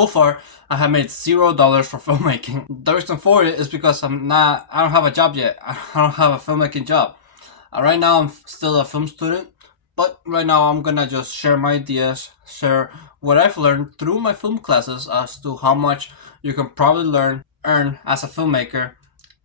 So far, I have made $0 for filmmaking. The reason for it is because I don't have a job yet. I don't have a filmmaking job. Right now, I'm still a film student, but right now I'm gonna just share my ideas, share what I've learned through my film classes as to how much you can probably earn as a filmmaker,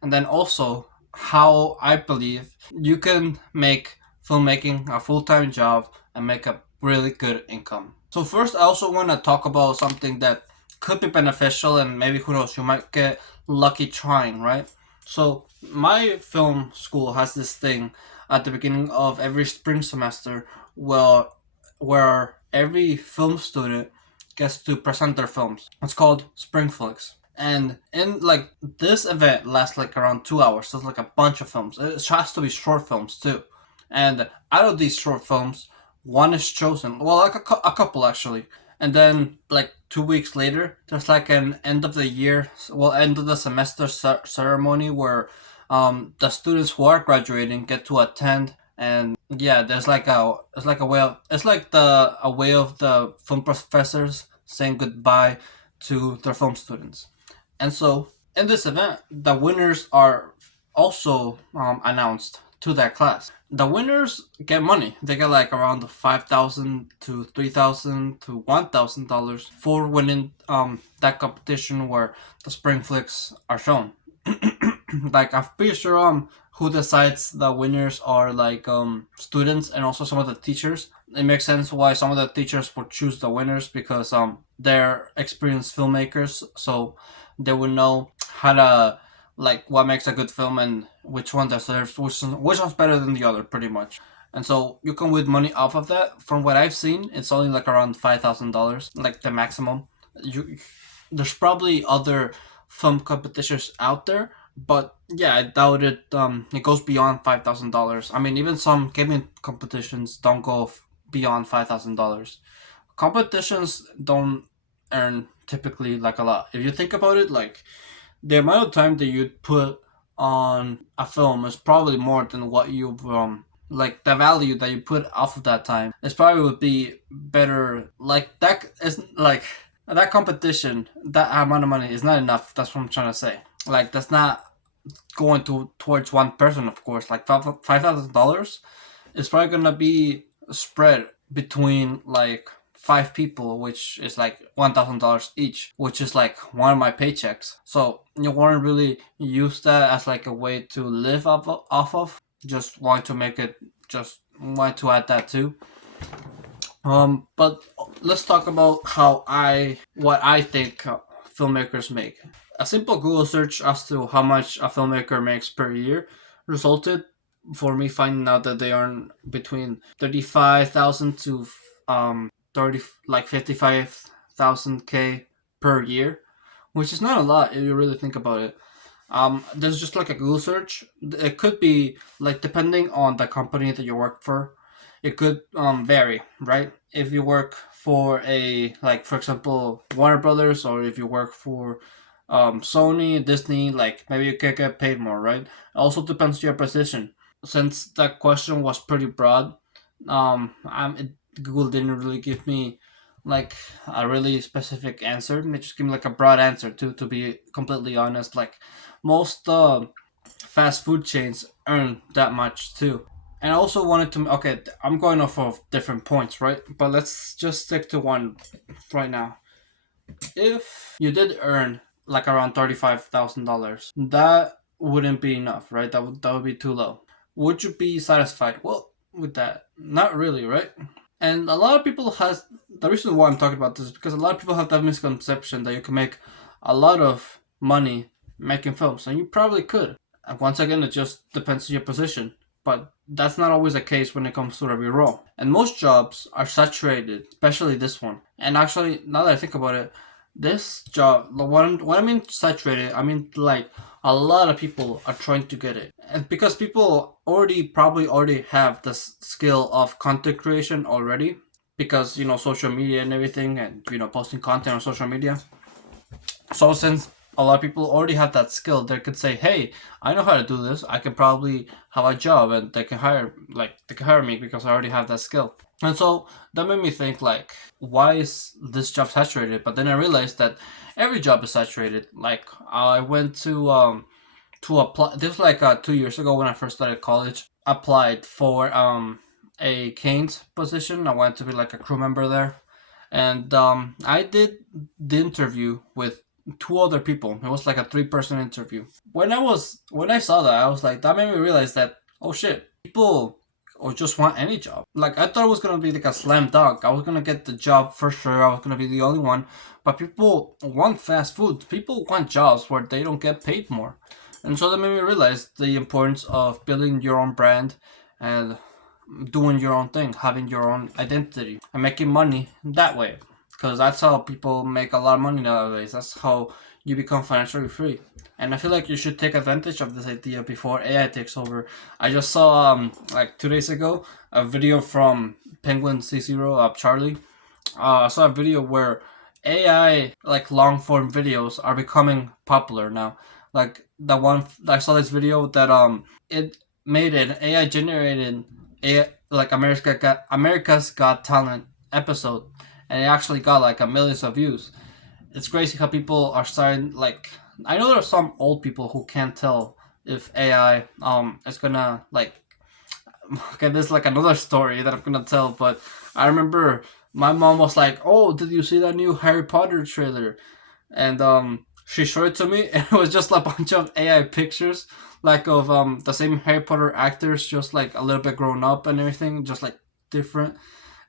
and then also how I believe you can make filmmaking a full-time job and make a really good income. So first, I also want to talk about something that could be beneficial, and maybe who knows, you might get lucky trying, right? So my film school has this thing at the beginning of every spring semester where every film student gets to present their films. It's called Spring Flicks. And in like this event lasts like around 2 hours. So it's like a bunch of films. It has to be short films too. And out of these short films, one is chosen. Well, like a couple actually. And then like 2 weeks later, there's like an end of the year, end of the semester ceremony where the students who are graduating get to attend. And yeah, there's like a way of a way of the film professors saying goodbye to their film students. And so in this event, the winners are also announced to that class. The winners get money. They get like around $5,000 to $3,000 to $1,000 for winning that competition where the spring flicks are shown. Like I'm pretty sure who decides the winners are like students and also some of the teachers. It makes sense why some of the teachers would choose the winners because they're experienced filmmakers, so they would know how to like what makes a good film and which one deserves which one's better than the other, pretty much. And so you can win money off of that. From what I've seen, it's only like around $5,000, like the maximum. There's probably other film competitions out there, but yeah, I doubt it. It goes beyond $5,000. I mean, even some gaming competitions don't go beyond $5,000. Competitions don't earn typically like a lot. If you think about it, like the amount of time that you'd put on a film is probably more than what you've like the value that you put off of that time. It probably would be better. Like that is like that competition. That amount of money is not enough. That's what I'm trying to say. Like that's not going towards one person, of course. Like $5,000 is probably gonna be spread between like 5 people, which is like $1,000 each, which is like one of my paychecks. So you want to really use that as like a way to live off of. Just want to make it. Just want to add that too. But let's talk about what I think filmmakers make. A simple Google search as to how much a filmmaker makes per year resulted for me finding out that they earn between 35,000 to 55,000 per year, which is not a lot if you really think about it. There's just like a Google search. It could be like depending on the company that you work for, it could vary, right? If you work for like for example Warner Brothers, or if you work for Sony, Disney, like maybe you can get paid more, right? It also depends on your position. Since that question was pretty broad, Google didn't really give me like a really specific answer. They just give me like a broad answer to be completely honest. Like most fast food chains earn that much too. And I also wanted to okay, I'm going off of different points, right? But let's just stick to one right now. If you did earn like around $35,000, that wouldn't be enough, right? That would be too low. Would you be satisfied? Well, with that, not really, right? And a lot of people has the reason why I'm talking about this is because a lot of people have that misconception that you can make a lot of money making films, and you probably could. And once again, it just depends on your position. But that's not always the case when it comes to review role. And most jobs are saturated, especially this one. And actually, now that I think about it, this job, what I mean saturated, I mean like a lot of people are trying to get it. And because people probably already have the skill of content creation already, because social media and everything, and posting content on social media. So since a lot of people already have that skill. They could say, "Hey, I know how to do this. I can probably have a job, and they can hire me because I already have that skill." And so that made me think, like, why is this job saturated? But then I realized that every job is saturated. Like, I went to apply. This was like 2 years ago when I first started college. Applied for a Canes position. I wanted to be like a crew member there, and I did the interview with two other people. It was like a three-person interview. When I saw that, I was like, that made me realize that, oh shit, people or just want any job. Like, I thought it was gonna be like a slam dunk. I was gonna get the job for sure. I was gonna be the only one. But people want fast food. People want jobs where they don't get paid more. And so that made me realize the importance of building your own brand and doing your own thing, having your own identity, and making money that way. Because that's how people make a lot of money nowadays. That's how you become financially free. And I feel like you should take advantage of this idea before AI takes over. I just saw, like 2 days ago, a video from Penguin C0 Charlie. I saw a video where AI, like long form videos, are becoming popular now. Like the one I saw this video that it made an AI generated like America's Got Talent episode, and it actually got like a millions of views. It's crazy how people are starting, like, I know there are some old people who can't tell if AI is gonna, like, okay, this is like another story that I'm gonna tell, but I remember my mom was like, "Oh, did you see that new Harry Potter trailer?" And she showed it to me, and it was just a bunch of AI pictures, like of the same Harry Potter actors, just like a little bit grown up and everything, just like different.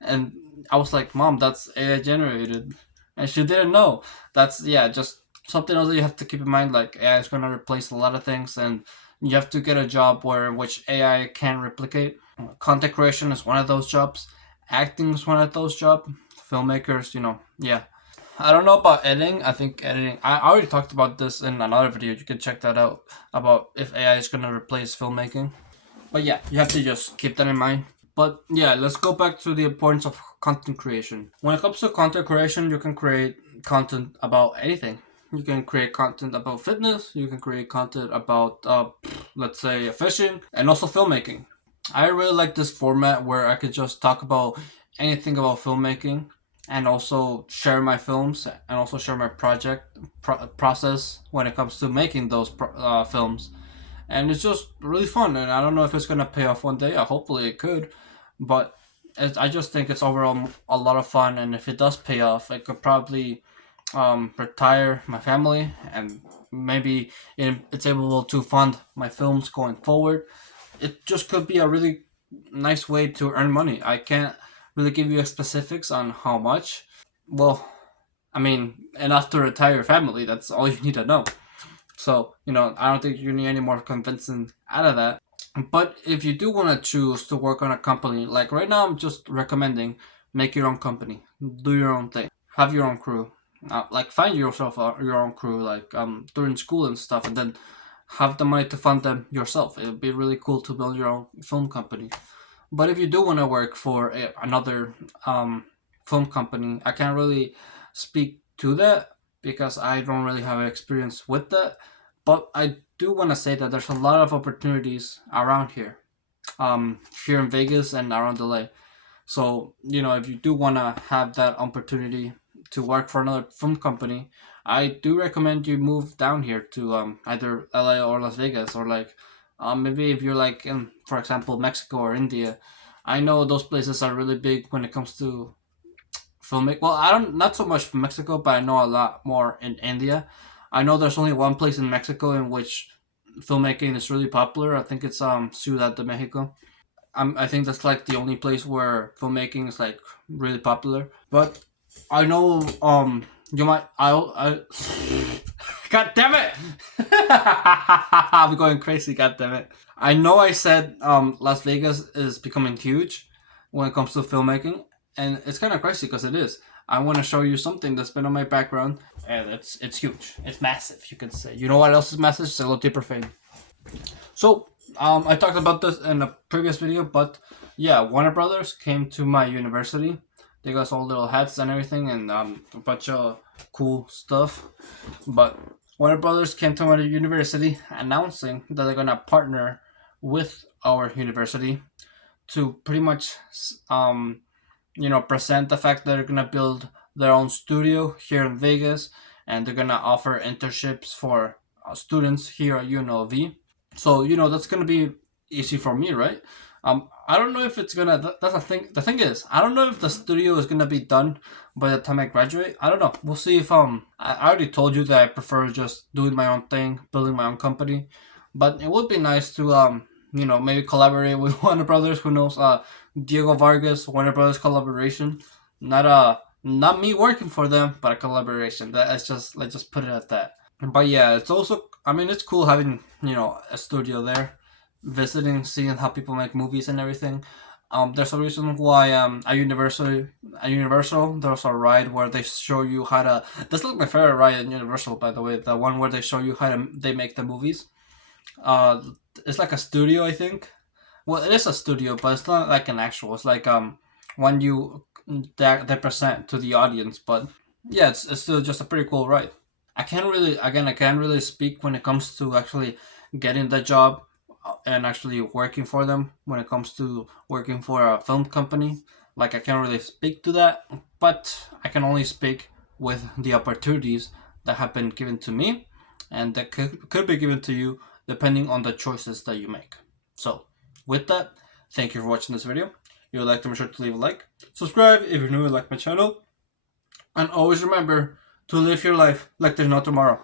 And I was like, "Mom, that's AI generated," and she didn't know. That's, yeah, just something else that you have to keep in mind. Like, AI is gonna replace a lot of things, and you have to get a job which AI can replicate. Content creation is one of those jobs. Acting is one of those jobs. Filmmakers, yeah. I don't know about editing. I think editing. I already talked about this in another video. You can check that out about if AI is gonna replace filmmaking. But yeah, you have to just keep that in mind. But yeah, let's go back to the importance of content creation. When it comes to content creation, you can create content about anything. You can create content about fitness. You can create content about, let's say, fishing, and also filmmaking. I really like this format where I could just talk about anything about filmmaking, and also share my films, and also share my process when it comes to making those films. And it's just really fun, and I don't know if it's gonna pay off one day. Hopefully it could, but I just think it's overall a lot of fun, and if it does pay off, I could probably retire my family, and maybe it's able to fund my films going forward. It just could be a really nice way to earn money. I can't really give you specifics on how much. Well, I mean, enough to retire your family. That's all you need to know. So, I don't think you need any more convincing out of that. But if you do want to choose to work on a company, like right now, I'm just recommending make your own company, do your own thing, have your own crew, like find yourself your own crew, like during school and stuff, and then have the money to fund them yourself. It would be really cool to build your own film company. But if you do want to work for another film company, I can't really speak to that because I don't really have experience with that. But I do want to say that there's a lot of opportunities around here in Vegas and around LA. So, if you do want to have that opportunity to work for another film company, I do recommend you move down here to either LA or Las Vegas, or like maybe if you're like in, for example, Mexico or India. I know those places are really big when it comes to filmmaking. Well, I don't, not so much Mexico, but I know a lot more in India. I know there's only one place in Mexico in which filmmaking is really popular. I think it's Ciudad de Mexico. I think that's like the only place where filmmaking is like really popular. But I know you might I God damn it! I'm going crazy. God damn it! I know I said Las Vegas is becoming huge when it comes to filmmaking, and it's kind of crazy because it is. I want to show you something that's been on my background, and it's huge. It's massive, you can say. You know what else is massive? Cellotape fame. So I talked about this in a previous video, but yeah, Warner Brothers came to my university. They got all little hats and everything, and a bunch of cool stuff. But Warner Brothers came to our university announcing that they're gonna partner with our university to pretty much, present the fact that they're gonna build their own studio here in Vegas, and they're gonna offer internships for students here at UNLV. So that's gonna be easy for me, right? I don't know if it's gonna. That's the thing. The thing is, I don't know if the studio is gonna be done by the time I graduate. I don't know. We'll see if I already told you that I prefer just doing my own thing, building my own company, but it would be nice to maybe collaborate with Warner Brothers. Who knows? Diego Vargas, Warner Brothers collaboration. Not me working for them, but a collaboration. That's just, let's just put it at that. But yeah, it's also, I mean, it's cool having a studio there, visiting, seeing how people make movies and everything. There's a reason why at Universal there's a ride where they show you how to. That's like my favorite ride at Universal, by the way. The one where they show you how to they make the movies. Uh, it's like a studio, I think. Well, it is a studio, but it's not like an actual. It's like when you they present to the audience. But yeah, it's still just a pretty cool ride. I can't really speak when it comes to actually getting the job and actually working for them. When it comes to working for a film company, like I can't really speak to that, but I can only speak with the opportunities that have been given to me, and that could be given to you depending on the choices that you make. So, with that, thank you for watching this video. If you would like to, make sure to leave a like, subscribe if you're new and like my channel, and always remember to live your life like there's no tomorrow.